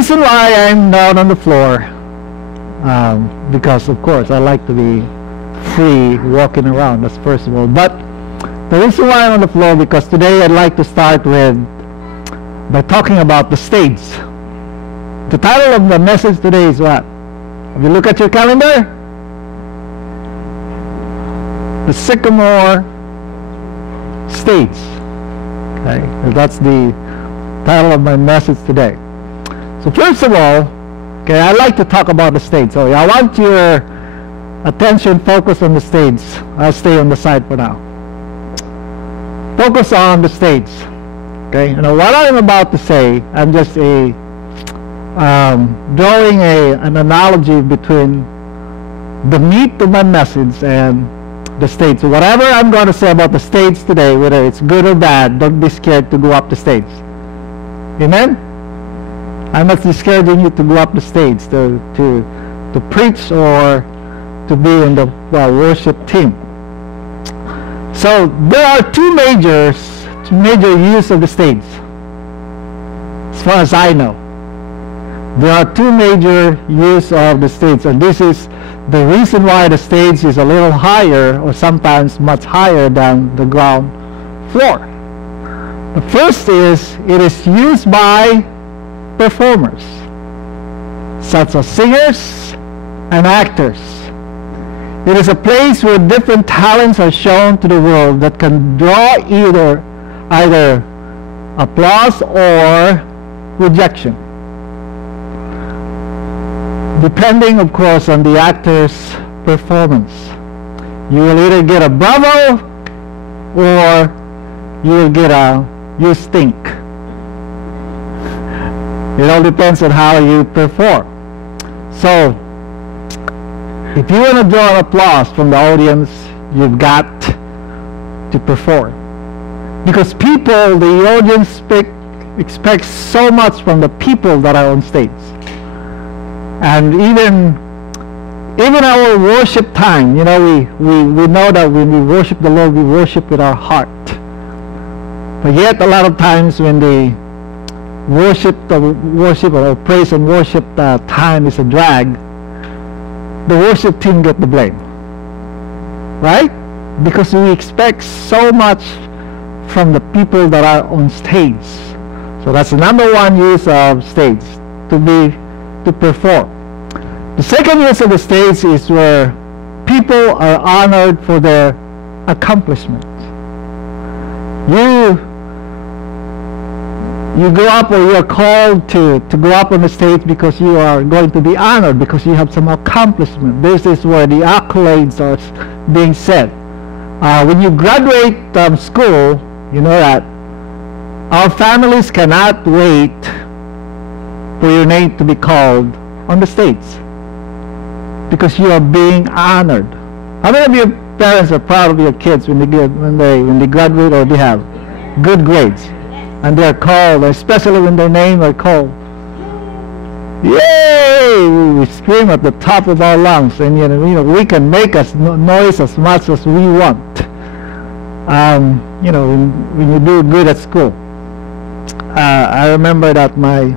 reason why I'm down on the floor, because of course I like to be free walking around, that's first of all. But the reason why I'm on the floor, because today I'd like to start by talking about the stage. The title of the message today is what? If you look at your calendar, the Sycamore Stage. Okay, that's the title of my message today. So first of all, okay, I like to talk about the stage. So I want your attention focused on the stage. I'll stay on the side for now. Focus on the stage. Okay, and what I'm about to say, I'm just drawing an analogy between the meat of my message and the stage. So whatever I'm going to say about the stage today, whether it's good or bad, don't be scared to go up the stage. Amen? I'm not discouraging you to go up the stage to preach or to be in the worship team. So there are two major use of the stage, as far as I know. There are two major use of the stage, and this is the reason why the stage is a little higher or sometimes much higher than the ground floor. The first is it is used by performers, such as singers and actors. It is a place where different talents are shown to the world that can draw either applause or rejection, depending, of course, on the actor's performance. You will either get a bravo or you will get a you stink. It all depends on how you perform. So, if you want to draw applause from the audience, you've got to perform. Because the audience expects so much from the people that are on stage. And even our worship time, we know that when we worship the Lord, we worship with our heart. But yet a lot of times when the worship or praise and worship time is a drag, the worship team get the blame, right? Because we expect so much from the people that are on stage. So that's the number one use of stage, to perform. The second use of the stage is where people are honored for their accomplishments. You go up, or you are called to go up on the stage because you are going to be honored because you have some accomplishment. This is where the accolades are being said. When you graduate school, you know that our families cannot wait for your name to be called on the stage because you are being honored. How many of your parents are proud of your kids when they graduate or they have good grades? And they are called, especially when their name are called. Yay! We scream at the top of our lungs, and we can make noise as much as we want. When you do good at school. I remember that my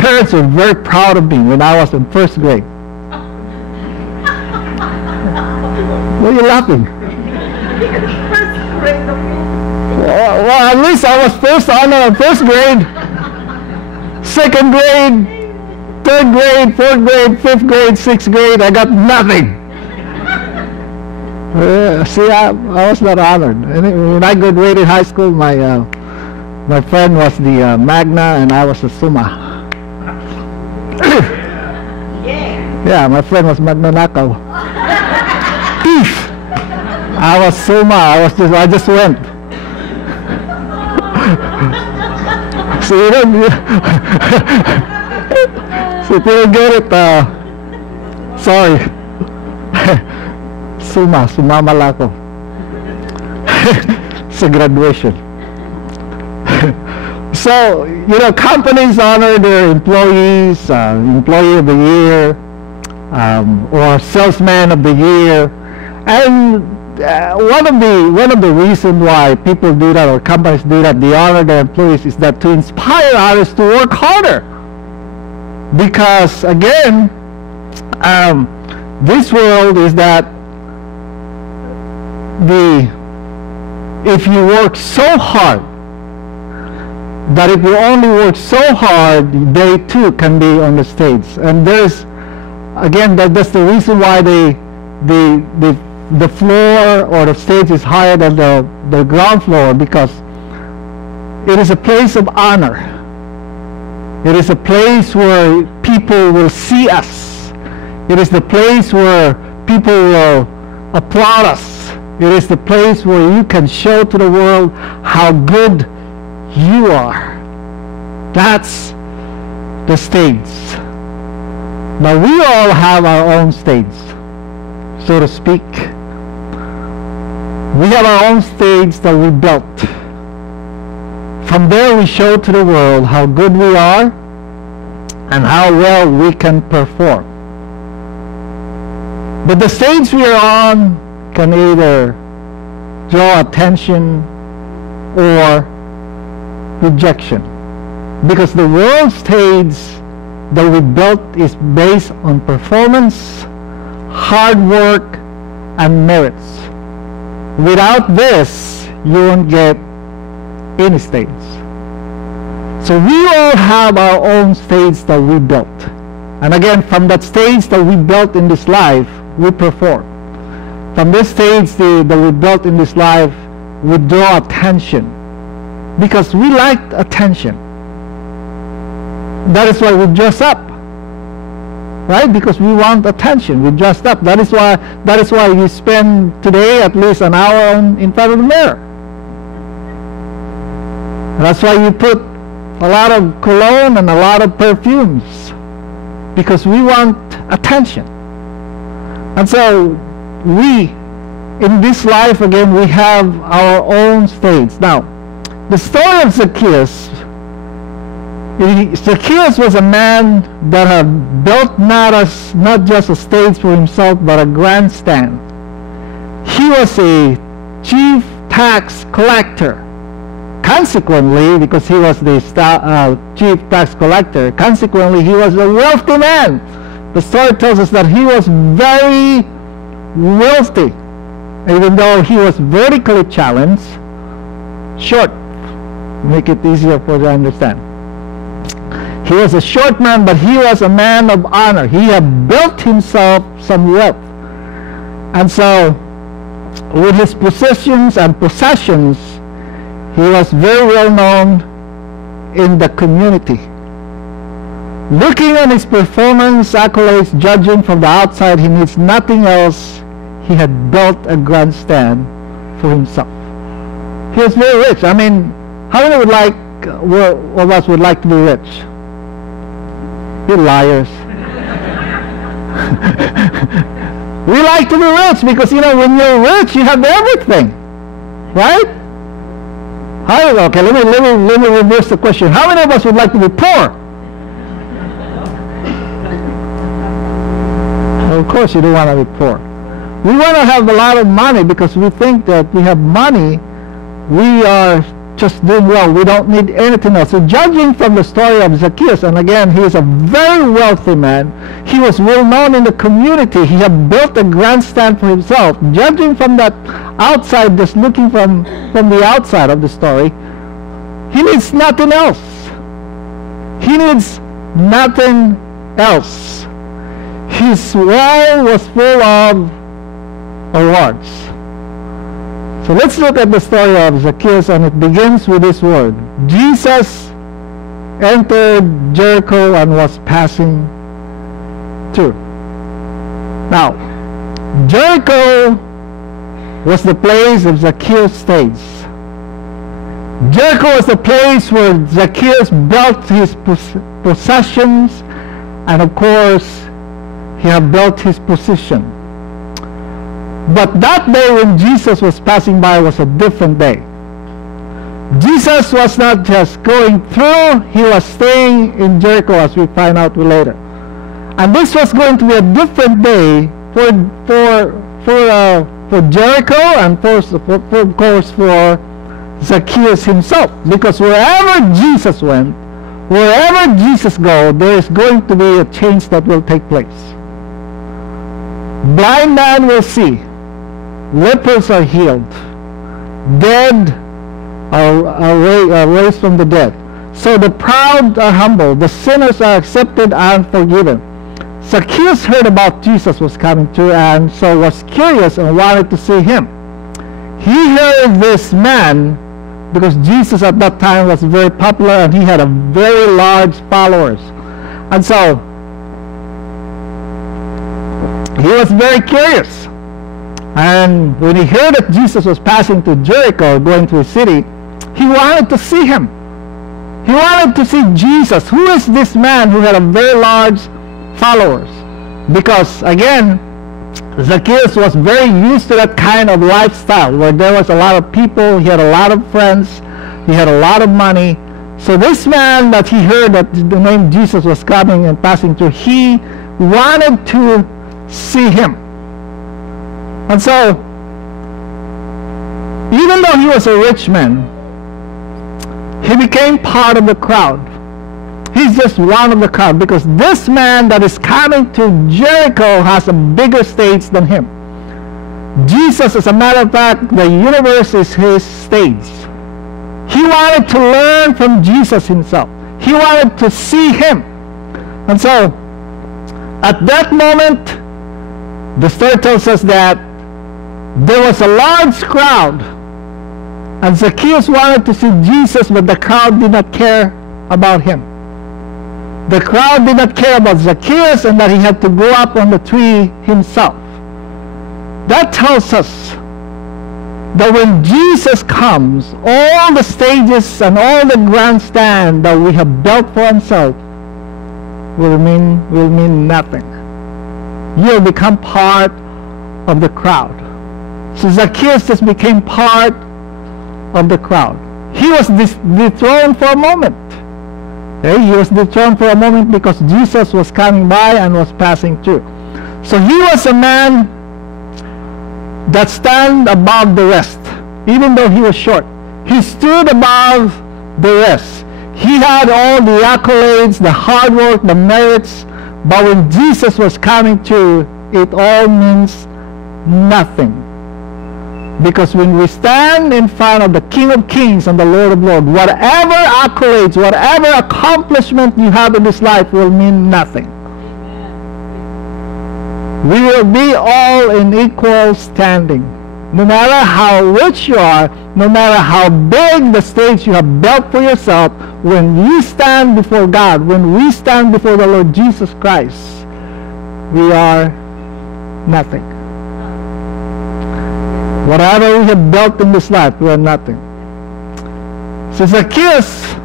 parents were very proud of me when I was in first grade. What are you laughing? Well, at least I was first honor in first grade, second grade, third grade, fourth grade, fifth grade, sixth grade. I got nothing. See, I was not honored. And when I graduated high school, my friend was the Magna and I was the Summa. Yeah, my friend was Magna Nakaw. I was Summa. I just went. So if you don't get it, sorry. Sumama lang ako sa graduation. So, companies honor their employees, employee of the year, or salesman of the year, and one of the reasons why people do that, or companies do that, they honor their employees, is that to inspire others to work harder. Because again, this world is that if you work so hard, that if you only work so hard, they too can be on the stage. And there's, again, that's the reason why the floor or the stage is higher than the ground floor, because it is a place of honor. It is a place where people will see us. It is the place where people will applaud us. It is the place where you can show to the world how good you are. That's the stage. Now we all have our own stage, so to speak. We have our own stage that we built. From there we show to the world how good we are and how well we can perform. But the stage we are on can either draw attention or rejection. Because the world stage that we built is based on performance, hard work, and merits. Without this, you won't get any stage. So we all have our own stage that we built. And again, from that stage that we built in this life, we perform. From this stage that we built in this life, we draw attention. Because we like attention. That is why we dress up. Right? Because we want attention. We dressed up. That is why you spend today at least an hour in front of the mirror. That's why you put a lot of cologne and a lot of perfumes. Because we want attention. And so we, in this life again, we have our own stage. Now, the story of Zacchaeus was a man that had built not just a stage for himself, but a grandstand. He was a chief tax collector. Consequently, because he was the chief tax collector, consequently he was a wealthy man. The story tells us that he was very wealthy, even though he was vertically challenged, short. Make it easier for you to understand. He was a short man, but he was a man of honor. He had built himself some wealth. And so, with his possessions and possessions, he was very well known in the community. Looking at his performance, accolades, judging from the outside, he needs nothing else. He had built a grandstand for himself. He was very rich. I mean, how many of us would like to be rich? You liars. We like to be rich because, when you're rich, you have everything. Right? Okay, let me reverse the question. How many of us would like to be poor? Of course you don't want to be poor. We want to have a lot of money because we think that we have money, we are just doing well. We don't need anything else. So judging from the story of Zacchaeus, and again, he is a very wealthy man. He was well known in the community. He had built a grandstand for himself. Judging from that outside, just looking from the outside of the story, he needs nothing else. He needs nothing else. His wall was full of awards. So let's look at the story of Zacchaeus, and it begins with this word. Jesus entered Jericho and was passing through. Now, Jericho was the place of Zacchaeus' stage. Jericho was the place where Zacchaeus built his possessions, and of course, he had built his position. But that day when Jesus was passing by was a different day. Jesus was not just going through, he was staying in Jericho, as we find out later. And this was going to be a different day for Jericho, and of course for Zacchaeus himself. Because wherever Jesus went, wherever Jesus goes, there is going to be a change that will take place. Blind man will see. Lepers are healed. Dead are raised from the dead. So the proud are humbled. The sinners are accepted and forgiven. Zacchaeus heard about Jesus was coming too, and so was curious and wanted to see him. He heard this man because Jesus at that time was very popular and he had a very large followers. And so he was very curious. And when he heard that Jesus was passing to Jericho, going to a city, he wanted to see him. He wanted to see Jesus. Who is this man who had a very large followers? Because again, Zacchaeus was very used to that kind of lifestyle where there was a lot of people, he had a lot of friends, he had a lot of money. So this man that he heard that the name Jesus was coming and passing through, he wanted to see him. And so, even though he was a rich man, he became part of the crowd. He's just one of the crowd because this man that is coming to Jericho has a bigger stage than him. Jesus, as a matter of fact, the universe is his stage. He wanted to learn from Jesus himself. He wanted to see him. And so, at that moment, the story tells us that there was a large crowd, and Zacchaeus wanted to see Jesus, but the crowd did not care about him. The crowd did not care about Zacchaeus and that he had to go up on the tree himself. That tells us that when Jesus comes, all the stages and all the grandstand that we have built for himself will mean nothing. You'll become part of the crowd. So Zacchaeus just became part of the crowd. He was dethroned for a moment. Okay? He was dethroned for a moment because Jesus was coming by and was passing through. So he was a man that stand above the rest. Even though he was short, he stood above the rest. He had all the accolades, the hard work, the merits, but when Jesus was coming through, it all means nothing. Because when we stand in front of the King of Kings and the Lord of Lords, whatever accolades, whatever accomplishment you have in this life will mean nothing. Amen. We will be all in equal standing. No matter how rich you are, no matter how big the stage you have built for yourself, when you stand before God, when we stand before the Lord Jesus Christ, we are nothing. Whatever we have built in this life, we are nothing. So Zacchaeus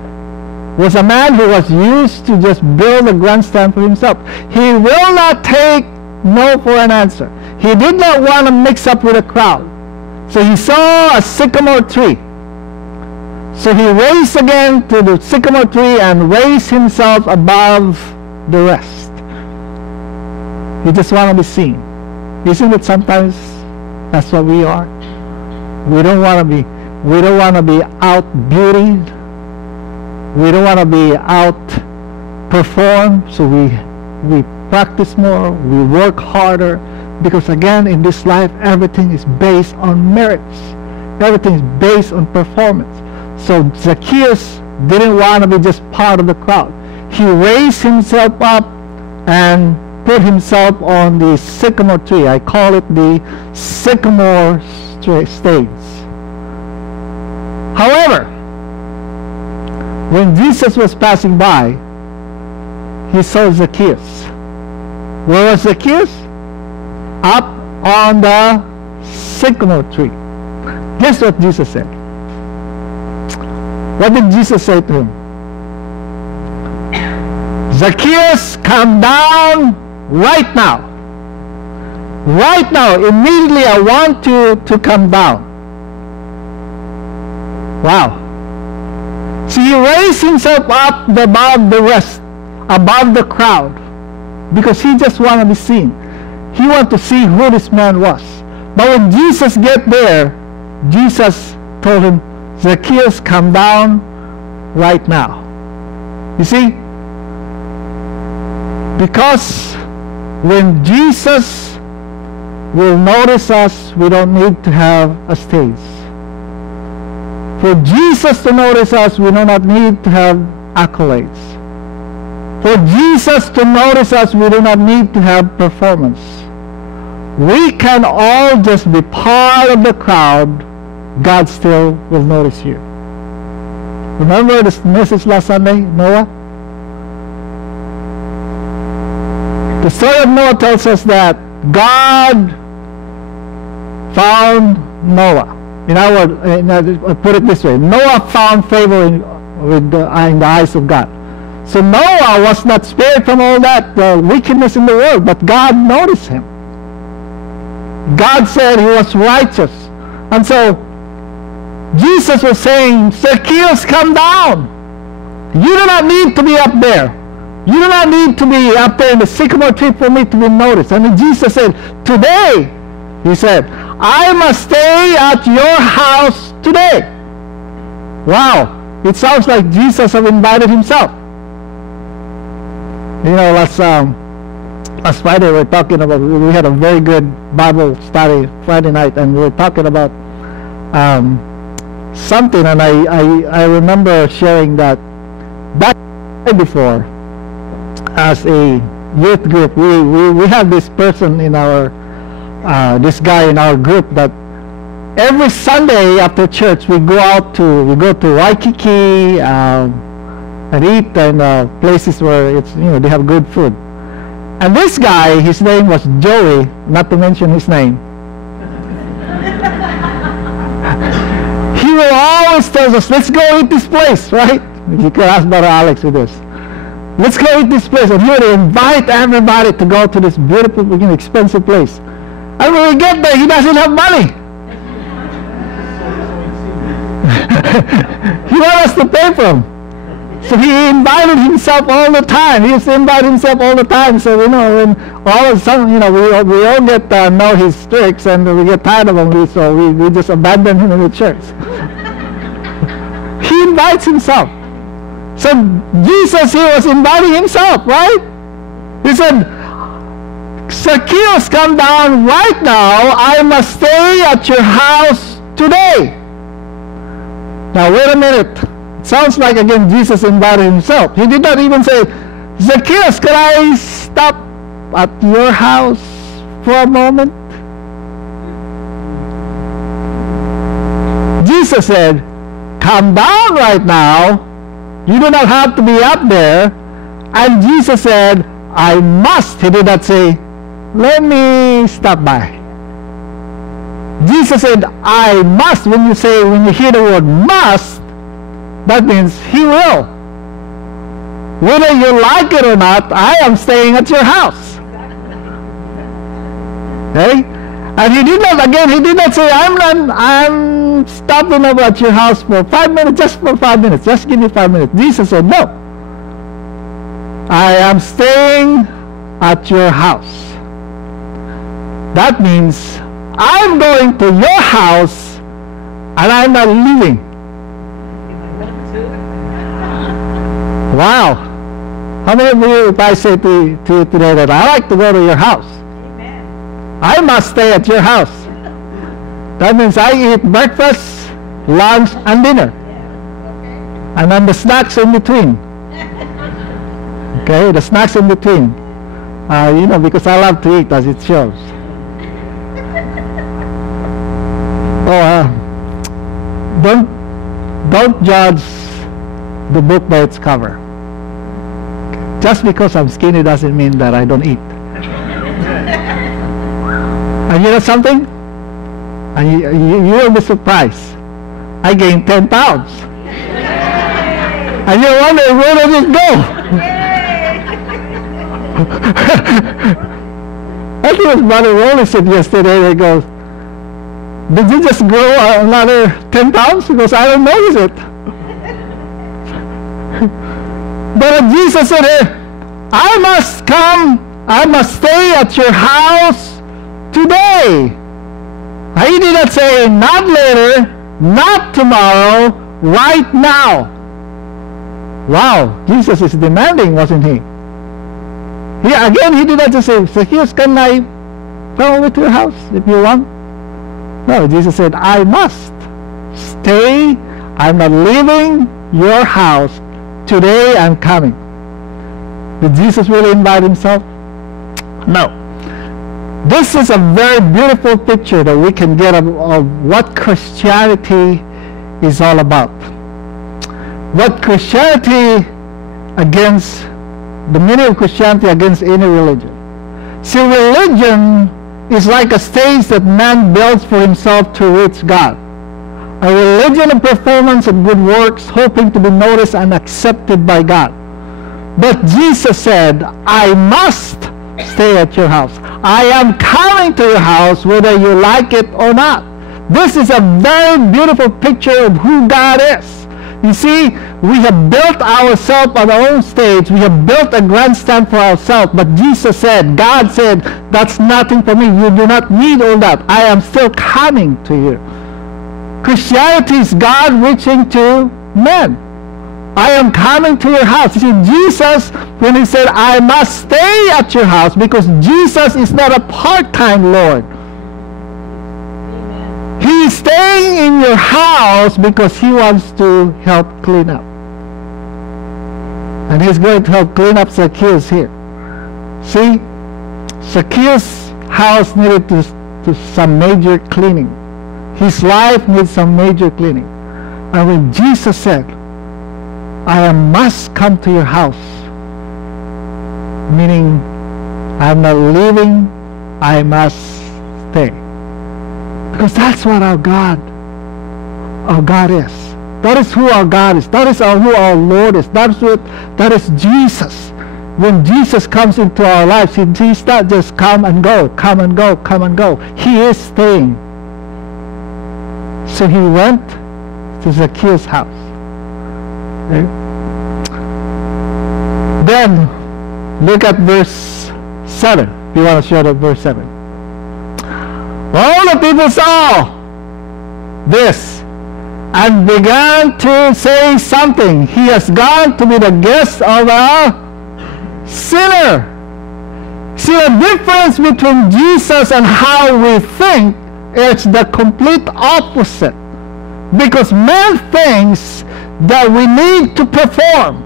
was a man who was used to just build a grandstand for himself. He will not take no for an answer. He did not want to mix up with a crowd. So he saw a sycamore tree. So he raced again to the sycamore tree and raised himself above the rest. He just wanted to be seen. Isn't it sometimes that's what we are? We don't want to be out-beautied. We don't want to be out-performed. So we practice more, we work harder. Because again, in this life, everything is based on merits. Everything is based on performance. So Zacchaeus didn't want to be just part of the crowd. He raised himself up and put himself on the sycamore tree. I call it the Sycamore Stage. However, when Jesus was passing by, he saw Zacchaeus. Where was Zacchaeus? Up on the sycamore tree. Guess what Jesus said? What did Jesus say to him? Zacchaeus, come down right now. Right now, immediately I want you to come down. Wow. So he raised himself up above the rest, above the crowd, because he just wanted to be seen. He wanted to see who this man was. But when Jesus get there, Jesus told him, Zacchaeus, come down right now. You see, because when Jesus will notice us, we don't need to have a stage. For Jesus to notice us, we do not need to have accolades. For Jesus to notice us, we do not need to have performance. We can all just be part of the crowd. God still will notice you. Remember this message last Sunday, Noah? The story of Noah tells us that God found Noah. I put it this way: Noah found favor in the eyes of God. So Noah was not spared from all that wickedness in the world, but God noticed him. God said he was righteous. And so Jesus was saying, Zacchaeus, come down. You do not need to be up there. You do not need to be up there in the sycamore tree for me to be noticed. And then Jesus said, today, he said, I must stay at your house today. Wow. It sounds like Jesus have invited himself. You know, last Friday we were talking about, we had a very good Bible study Friday night, and we were talking about something, and I remember sharing that back before, as a youth group, we have this person in our this guy in our group that every Sunday after church we go to Waikiki and eat in places where it's, they have good food. And this guy, his name was Joey, not to mention his name. He will always tell us, let's go eat this place, right? You can ask Brother Alex with this. Let's go eat this place. And he would invite everybody to go to this beautiful, expensive place. And when we get there, he doesn't have money. He wants us to pay for him. So he invited himself all the time. He used to invite himself all the time. So, when all of a sudden, we all get know his tricks, and we get tired of him. So we just abandon him in the church. He invites himself. So Jesus here was inviting himself, right? He said, Zacchaeus, come down right now. I must stay at your house today. Now wait a minute. It sounds like again Jesus invited himself. He did not even say, Zacchaeus, can I stop at your house for a moment? Jesus said, come down right now. You do not have to be up there. And Jesus said, I must. He did not say, let me stop by. Jesus said, I must. When you hear the word must, that means he will. Whether you like it or not, I am staying at your house. Okay? And he did not say, I'm stopping over at your house for 5 minutes, just for 5 minutes. Just give me 5 minutes. Jesus said, no. I am staying at your house. That means I'm going to your house and I'm not leaving. Wow. How many of you, if I say to you today that I like to go to your house? Amen. I must stay at your house. That means I eat breakfast, lunch, and dinner. And then the snacks in between. Okay, the snacks in between. Because I love to eat, as it shows. Don't judge the book by its cover. Just because I'm skinny doesn't mean that I don't eat. And you know something? And you will be surprised. I gained 10 pounds. And you're wondering, where did it go? I think it was Brother Rolly said yesterday, he goes, did you just grow another 10 pounds? He goes, I don't notice it. But Jesus said, I must stay at your house today. He did not say, not later, not tomorrow, right now. Wow, Jesus is demanding, wasn't he? He did not just say, Zacchaeus, can I come over to your house if you want? No, Jesus said, I must stay. I'm not leaving your house. Today I'm coming. Did Jesus really invite himself? No. This is a very beautiful picture that we can get of what Christianity is all about. What Christianity against, the meaning of Christianity against any religion. See, religion is like a stage that man builds for himself to reach God. A religion of performance and good works, hoping to be noticed and accepted by God. But Jesus said, I must stay at your house. I am coming to your house whether you like it or not. This is a very beautiful picture of who God is. You see, we have built ourselves on our own stage. We have built a grandstand for ourselves. But Jesus said, God said, that's nothing for me. You do not need all that. I am still coming to you. Christianity is God reaching to men. I am coming to your house. You see, Jesus, when he said, I must stay at your house, because Jesus is not a part-time Lord. Amen. He is staying in your house because he wants to help clean up. And he's going to help clean up Zacchaeus here. See, Zacchaeus' house needed to some major cleaning. His life needs some major cleaning. And when Jesus said, I must come to your house, meaning I'm not leaving, I must stay. Because that's what our God is. That is who our God is. That is who our Lord is. That is Jesus. When Jesus comes into our lives, he's not just come and go, come and go, come and go. He is staying. So he went to Zacchaeus' house. Okay. Then look at verse 7. If you want to show that verse 7. All the people saw this and began to say something. He has gone to be the guest of a sinner. See, the difference between Jesus and how we think is the complete opposite. Because man thinks that we need to perform.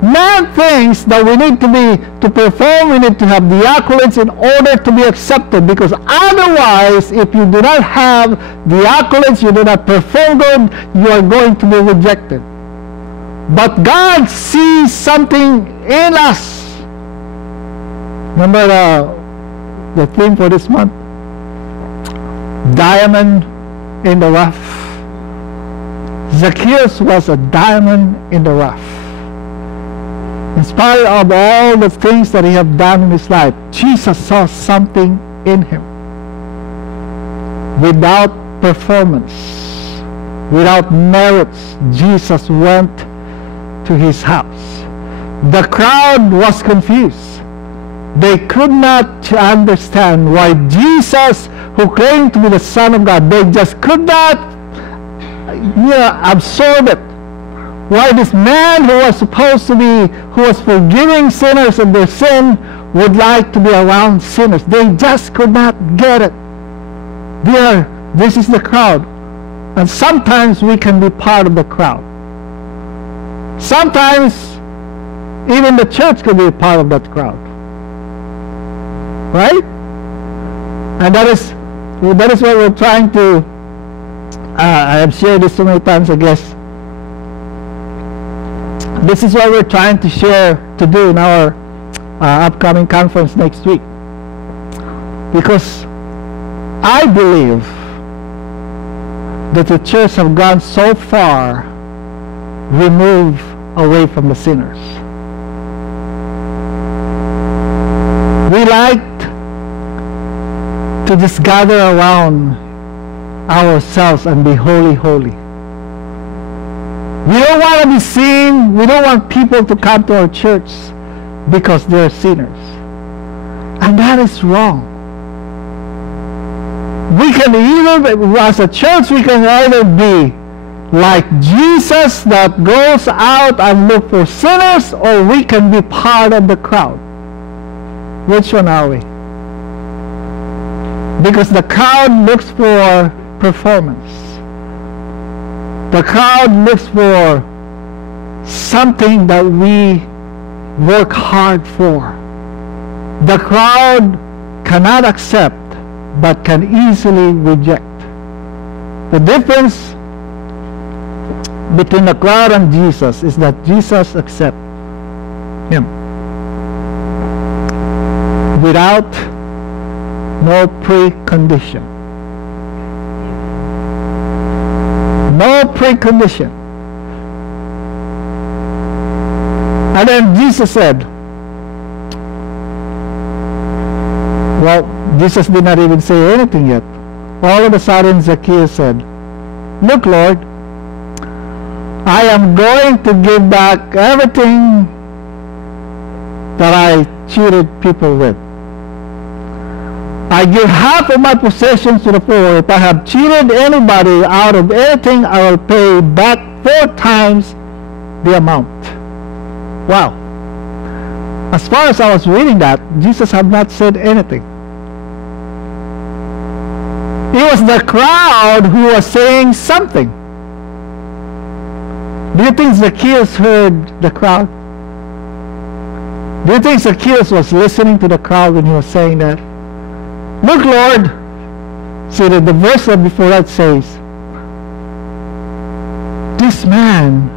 Man thinks that we need to perform, we need to have the accolades in order to be accepted. Because otherwise, if you do not have the accolades, you do not perform good, you are going to be rejected. But God sees something in us. Remember the theme for this month? Diamond in the rough. Zacchaeus was a diamond in the rough. In spite of all the things that he had done in his life, Jesus saw something in him. Without performance, without merits, Jesus went to his house. The crowd was confused. They could not understand why Jesus, who claimed to be the Son of God, they just could not absorb it. Why this man who was supposed to be, who was forgiving sinners of their sin, would like to be around sinners. They just could not get it. This is the crowd. And sometimes we can be part of the crowd. Sometimes even the church can be a part of that crowd. Right? And that is what we're trying to, I have shared this so many times, I guess. This is what we're trying to share, to do in our upcoming conference next week. Because I believe that the church have gone so far removed away from the sinners. We like to just gather around ourselves and be holy, holy. We don't want to be seen. We don't want people to come to our church because they're sinners. And that is wrong. We can either, as a church, we can either be like Jesus that goes out and look for sinners, or we can be part of the crowd? Which one are we? Because the crowd looks for performance. The crowd looks for something that we work hard for. The crowd cannot accept but can easily reject. The difference between the crowd and Jesus is that Jesus accepts him without no precondition. No precondition. And then Jesus said, well, Jesus did not even say anything yet. All of a sudden Zacchaeus said, look, Lord, I am going to give back everything that I cheated people with. I give half of my possessions to the poor. If I have cheated anybody out of anything, I will pay back 4 times the amount. Wow. As far as I was reading that, Jesus had not said anything. It was the crowd who was saying something. Do you think Zacchaeus heard the crowd? Do you think Zacchaeus was listening to the crowd when he was saying that? Look, Lord, see the verse before that says, this man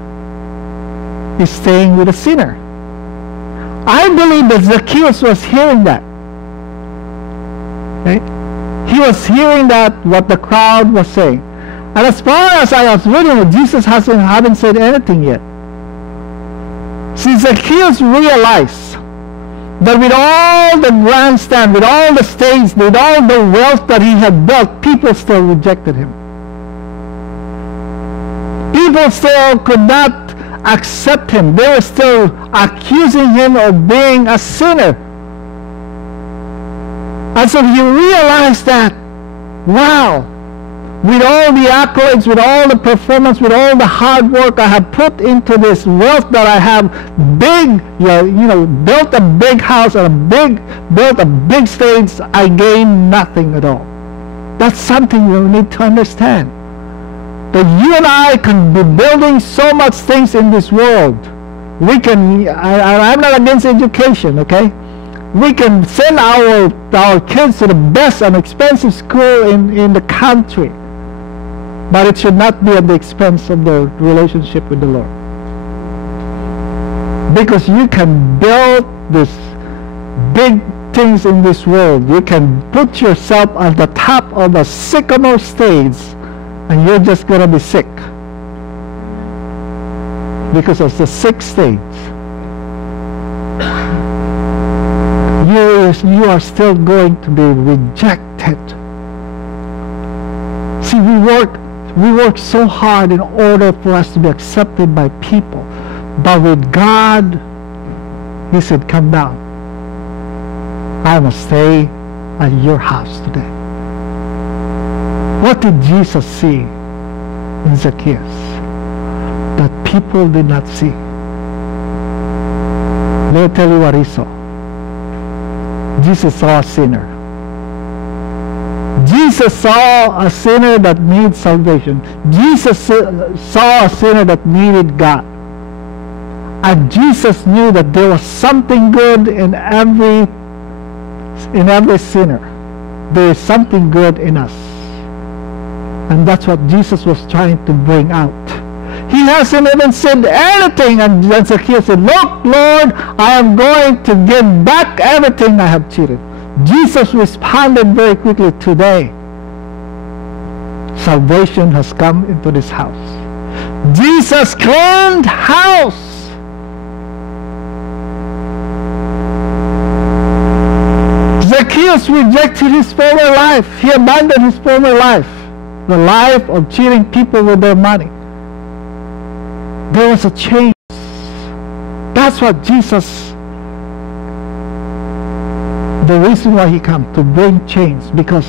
is staying with a sinner. I believe that Zacchaeus was hearing that. Okay? He was hearing that, what the crowd was saying. And as far as I was reading it, Jesus haven't said anything yet. See, Zacchaeus realized that with all the grandstand, with all the stage, with all the wealth that he had built, people still rejected him. People still could not accept him. They were still accusing him of being a sinner. And so he realized that, wow, with all the accolades, with all the performance, with all the hard work I have put into this wealth that I have, built a big house and built a big stage, I gained nothing at all. That's something we need to understand. That you and I can be building so much things in this world. We can, I'm not against education, okay? We can send our kids to the best and expensive school in the country. But it should not be at the expense of the relationship with the Lord. Because you can build these big things in this world. You can put yourself at the top of the Sycamore Stage and you're just going to be sick. Because of the 6th stage. You are still going to be rejected. See, we work so hard in order for us to be accepted by people. But with God, he said, come down. I must stay at your house today. What did Jesus see in Zacchaeus that people did not see? Let me tell you what he saw. Jesus saw a sinner. Jesus saw a sinner that needs salvation. Jesus saw a sinner that needed God. And Jesus knew that there was something good in every sinner. There is something good in us. And that's what Jesus was trying to bring out. He hasn't even said anything. And then Zacchaeus said, look, Lord, I am going to give back everything I have cheated. Jesus responded very quickly, today, salvation has come into this house. Jesus cleaned house. Zacchaeus rejected his former life. He abandoned his former life. The life of cheating people with their money. There was a change. That's what Jesus, the reason why he came, to bring change, because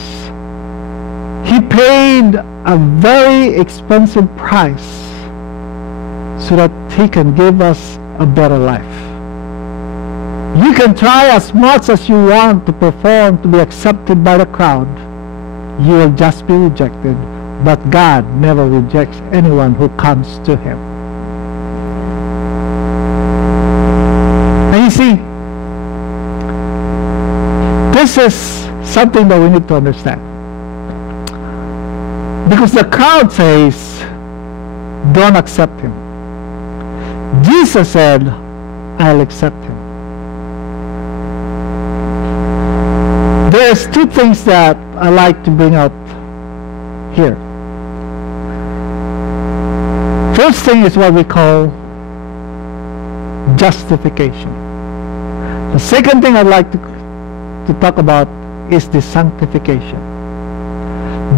he paid a very expensive price so that he can give us a better life. You can try as much as you want to perform to be accepted by the crowd. You will just be rejected. But God never rejects anyone who comes to him. And you see, this is something that we need to understand. Because the crowd says, don't accept him. Jesus said, I'll accept him. There's two things that I like to bring out here. First thing is what we call justification. The second thing I'd like to talk about is the sanctification.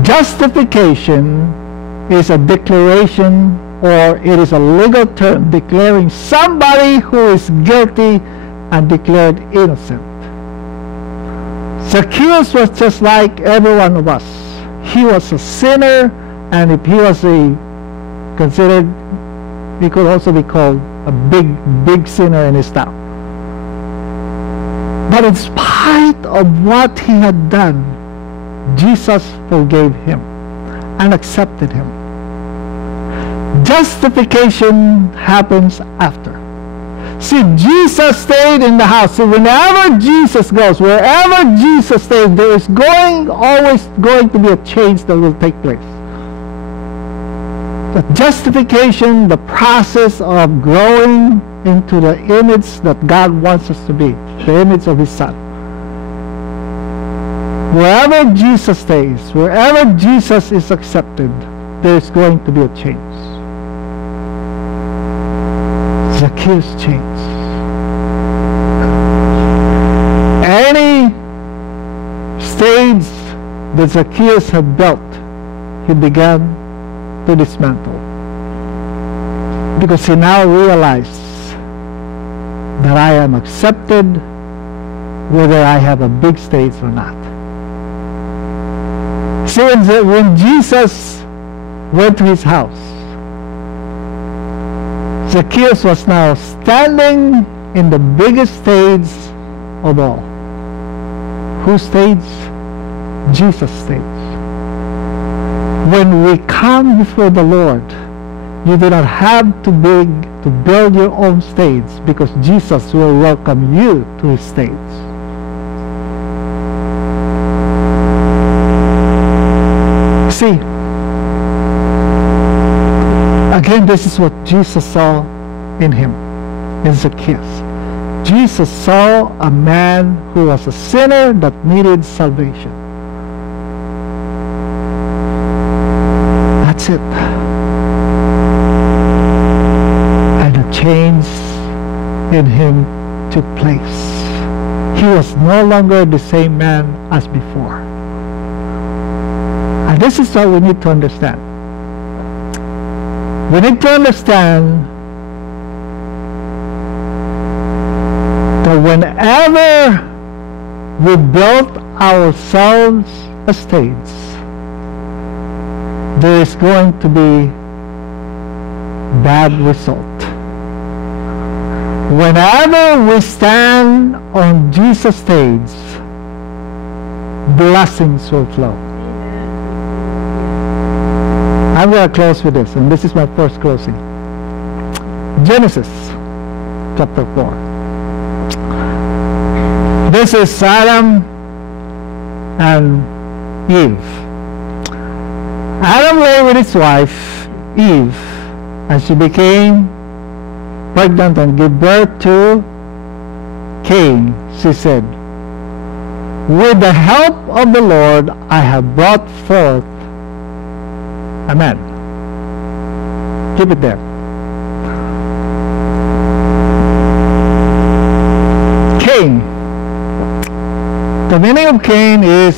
Justification is a declaration, or it is a legal term declaring somebody who is guilty and declared innocent. Zacchaeus was just like every one of us. He was a sinner, and if he was considered, he could also be called a big sinner in his town. But in spite of what he had done, Jesus forgave him and accepted him. Justification happens after. See, Jesus stayed in the house. So whenever Jesus goes, wherever Jesus stays, there is always going to be a change that will take place. The justification, the process of growing into the image that God wants us to be, the image of his Son. Wherever Jesus stays, wherever Jesus is accepted, there is going to be a change. Zacchaeus changed. Any stage that Zacchaeus had built, he began to dismantle. Because he now realized that I am accepted whether I have a big stage or not. See, when Jesus went to his house, Zacchaeus was now standing in the biggest stage of all. Whose stage? Jesus' stage. When we come before the Lord, you do not have to build your own stage, because Jesus will welcome you to his stage. See, again, this is what Jesus saw in him, in Zacchaeus. Jesus saw a man who was a sinner that needed salvation. That's it. And a change in him took place. He was no longer the same man as before. And this is what we need to understand. We need to understand that whenever we build ourselves a stage, there is going to be bad result. Whenever we stand on Jesus' stage, blessings will flow. I'm going to close with this, and this is my first closing. Genesis chapter 4. This is Adam and Eve. Adam lay with his wife, Eve, and she became pregnant and gave birth to Cain. She said, "With the help of the Lord, I have brought forth a man." Keep it there. Cain. The meaning of Cain is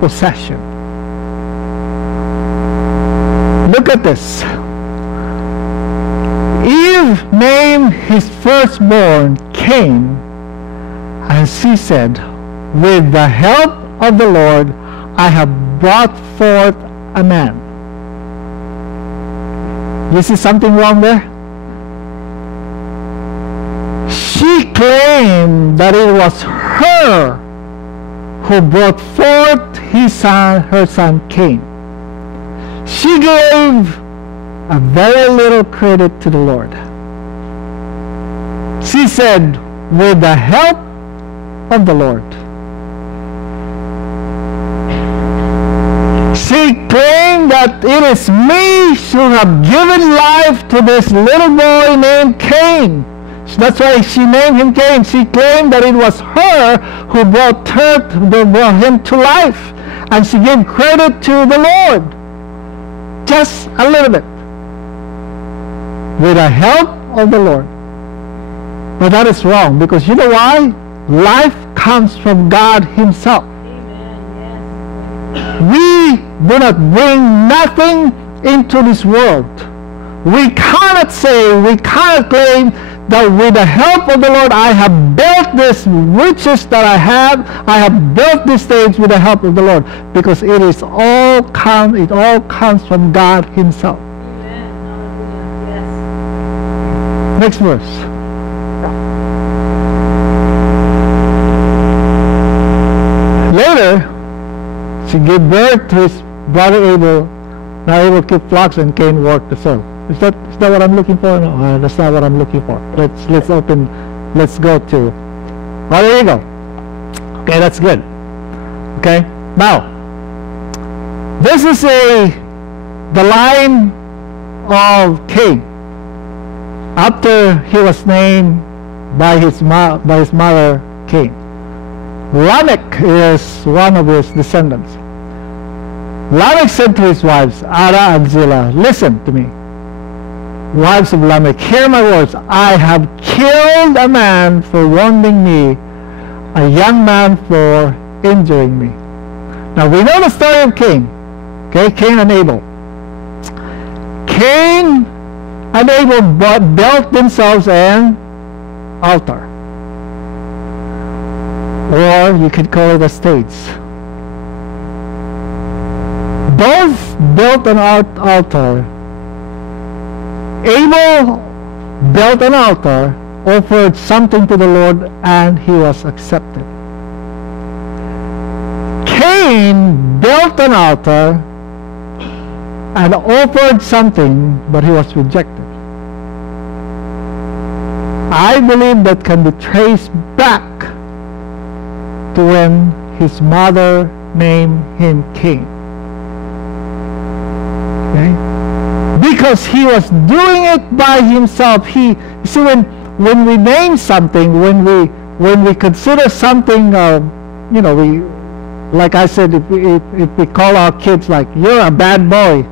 possession. Look at this. Eve named his firstborn Cain, and she said, "With the help of the Lord, I have brought forth a man. You see something wrong there? She claimed that it was her who brought forth her son Cain. She gave a very little credit to the Lord. She said, with the help of the Lord. She claimed that it is me who have given life to this little boy named Cain. That's why she named him Cain. She claimed that it was her who brought him to life. And she gave credit to the Lord. Just a little bit. With the help of the Lord. But that is wrong, because you know why? Life comes from God Himself. We do not bring nothing into this world. We cannot say, we cannot claim that with the help of the Lord I have built this riches that I have built this stage with the help of the Lord, because it all comes from God Himself. Yes. Next verse. Later, she gave birth to his brother Abel. Now Abel kept flocks and Cain worked the soil. Is that what I'm looking for? No, that's not what I'm looking for. Let's go to. Oh, there you go. Okay, that's good. Okay, now this is the line of Cain after he was named by his mother Cain. Lamech is one of his descendants. Lamech said to his wives, Ada and Zillah, listen to me. Wives of Lamech, hear my words. I have killed a man for wounding me, a young man for injuring me. Now we know the story of Cain. Okay, Cain and Abel. Cain and Abel built themselves an altar. Or you could call it a stage. Both built an altar. Abel built an altar, offered something to the Lord, and he was accepted. Cain built an altar and offered something, but he was rejected. I believe that can be traced back to when his mother named him Cain. Okay? Because he was doing it by himself. You see, when we name something, when we consider something, like I said, if we call our kids like, you're a bad boy,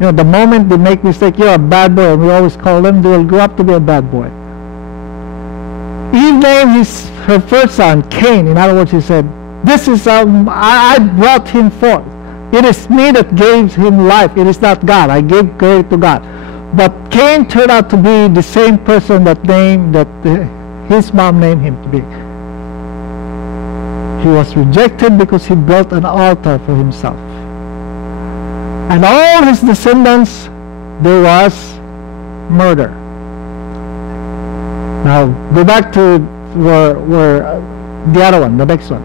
the moment they make mistake, you're a bad boy, and we always call them, they will grow up to be a bad boy. Eve named her first son Cain. In other words, he said, this is I brought him forth. It is me that gave him life. It is not God. I gave credit to God. But Cain turned out to be the same person that his mom named him to be. He was rejected because he built an altar for himself. And all his descendants, there was murder. Now go back to where the other one, the next one.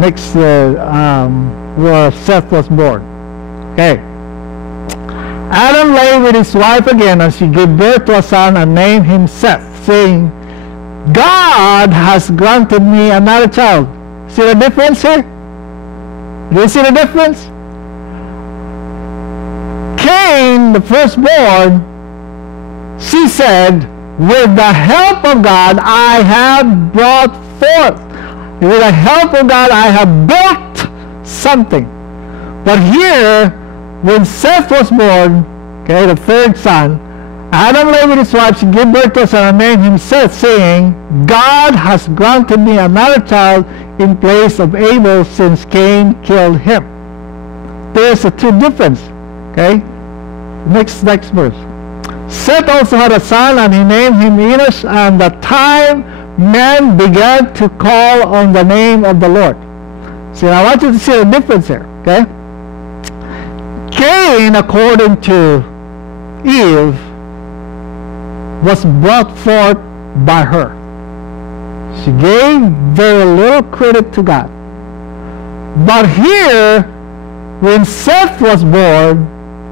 Next, where Seth was born. Okay. Adam lay with his wife again, and she gave birth to a son and named him Seth, saying, God has granted me another child. See the difference here? Do you see the difference? Cain, the firstborn, she said, with the help of God, I have brought forth. With the help of God, I have built something. But here, when Seth was born, okay, the third son, Adam lay with his wife, she gave birth to a son and named him Seth, saying, God has granted me another child in place of Abel, since Cain killed him. There's a two difference. Okay? Next verse. Seth also had a son, and he named him Enos, and the time men began to call on the name of the Lord. See, I want you to see the difference here. Okay? Cain, according to Eve, was brought forth by her. She gave very little credit to God. But here, when Seth was born,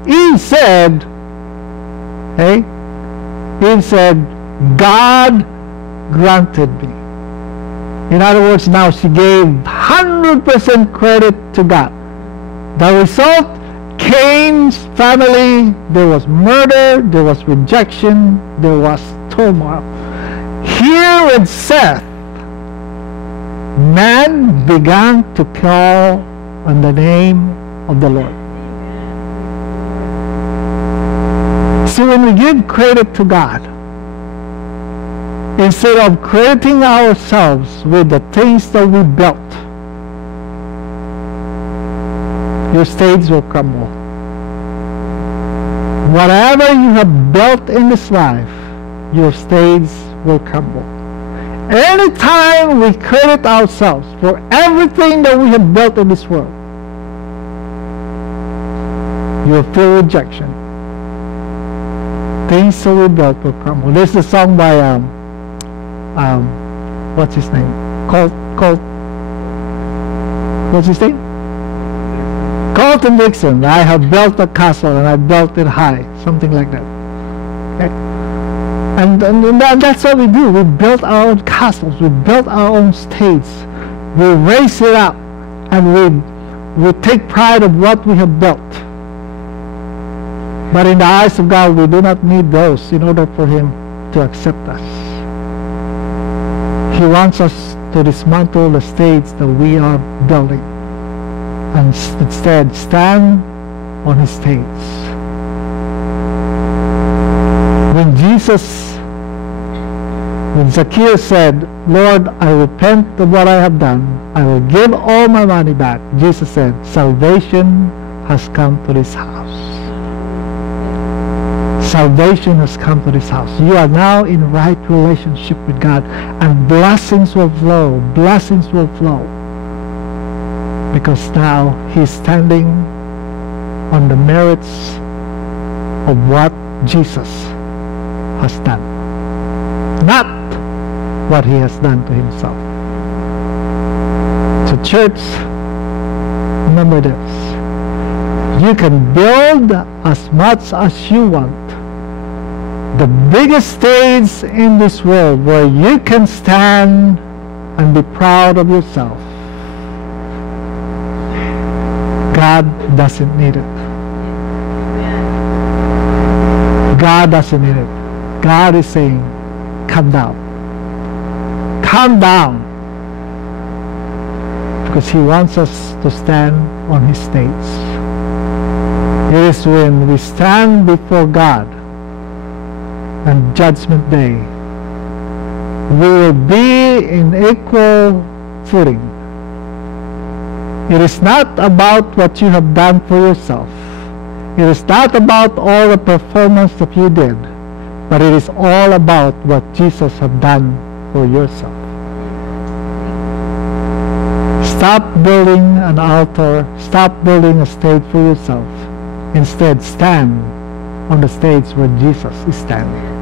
Eve said, God granted me. In other words, now she gave 100% credit to God. The result, Cain's family, there was murder, there was rejection, there was turmoil. Here with Seth, man began to call on the name of the Lord. So when we give credit to God, instead of crediting ourselves with the things that we built, your stage will crumble. Whatever you have built in this life, your stage will crumble. Anytime we credit ourselves for everything that we have built in this world, you'll feel rejection. Things that we built will crumble. There's a song by what's his name? What's his name? Colton Dixon. I have built a castle and I built it high. Something like that. Okay? And that's what we do. We build our own castles. We build our own states. We raise it up. And we take pride of what we have built. But in the eyes of God, we do not need those in order for Him to accept us. He wants us to dismantle the states that we are building and instead stand on His states. When Zacchaeus said, Lord, I repent of what I have done, I will give all my money back, Jesus said, salvation has come to this house. Salvation has come to this house. You are now in right relationship with God, and blessings will flow. Blessings will flow. Because now He's standing on the merits of what Jesus has done, not what He has done to Himself. So church, remember this. You can build as much as you want. The biggest stage in this world where you can stand and be proud of yourself. God doesn't need it. God doesn't need it. God is saying, come down. Come down. Because He wants us to stand on His stage. It is when we stand before God on Judgment Day, we will be in equal footing. It is not about what you have done for yourself. It is not about all the performance that you did, but it is all about what Jesus has done for yourself. Stop building an altar. Stop building a stage for yourself. Instead, stand on the stage where Jesus is standing.